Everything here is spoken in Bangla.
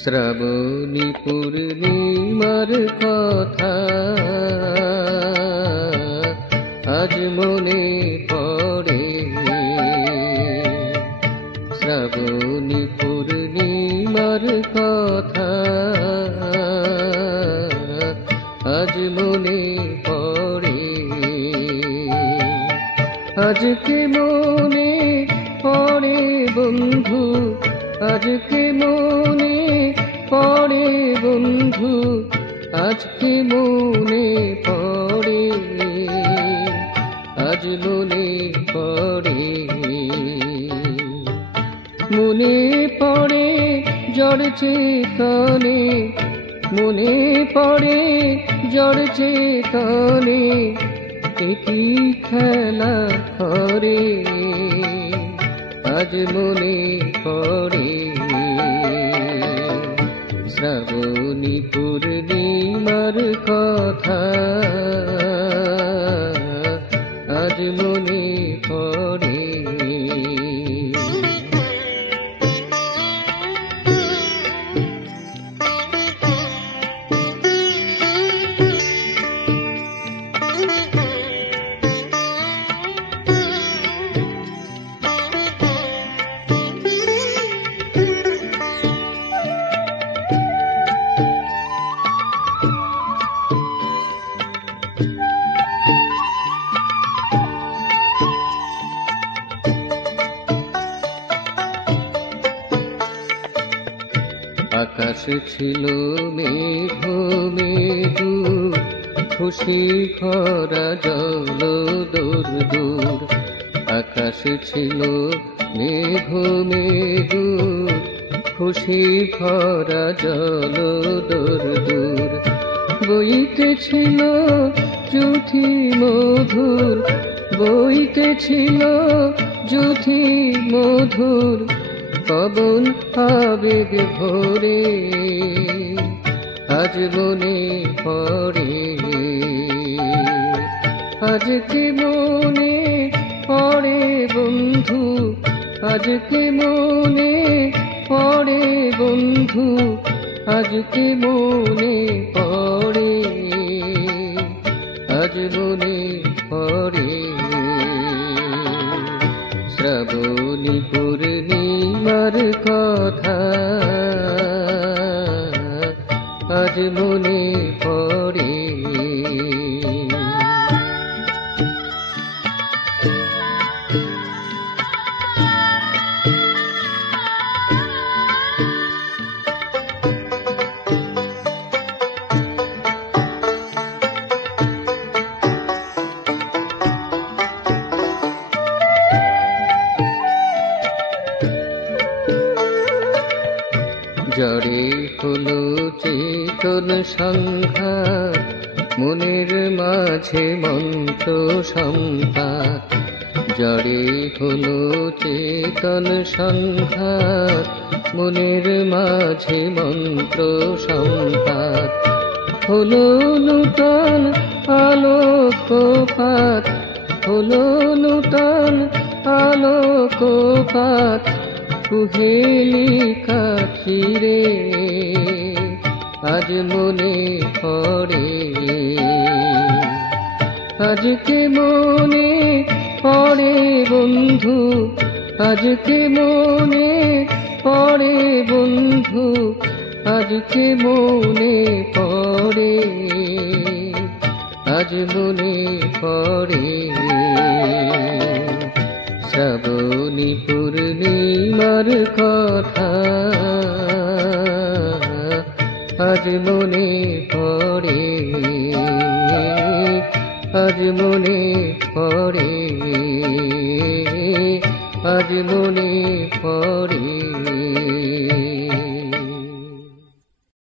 শ্রাবণী পূর্ণিমার কথা আজ মনে পড়ে, শ্রাবণী পূর্ণিমার কথা আজ মনে পড়ে। আজকে মনে পড়ে বন্ধু, আজকে মনে পড়ে বন্ধু, আজকে মনে পড়ে, আজ মনে পড়ে। মনে পড়ে জড় চেতনে, মনে পড়ে জড় চেতনে, কি খেলা করে আজ মনে পড়ে। শ্রাবণী পূর্ণিমার কথা আজ মনে পড়ে। আকাশ ছিল মেঘ মেঘু, খুশি খরা জল দূর দূর। আকাশ ছিল মেঘ মেঘু, খুশি খরা জল দূর দূর। বইতেছিল যুথি মধুর, বইতেছিল যুথি মধুর, পবন আবেগ ভরে আজ মনে পড়ে। আজকে মনে পড়ে বন্ধু, আজকে মনে পড়ে বন্ধু, আজকে মনে পড়ে, আজ মনে পড়ে। শ্রাবণী পূর্ণিমার কথা আজ মনে পড়ে। জড়ে হলো চেতন সংঘাত, মনের মাঝে মন্ত্র সম্পাত। জড়ে হলো চেতন সংঘাত, মনের মাঝে মন্ত্র সম্পাত। হলো নূতন আলোকপাত, হলো নূতন আলোকপাত, কুহেলিকা ফিরে আজ মনে পড়ে। আজকে মনে পড়ে বন্ধু, আজকে মনে পড়ে বন্ধু, আজকে মনে পড়ে, আজ মনে পড়ে। শ্রাবণী পূর্ণিমার কথা আজ মনে পড়ে, আজ মনে পড়ে, আজ মনে পড়ে।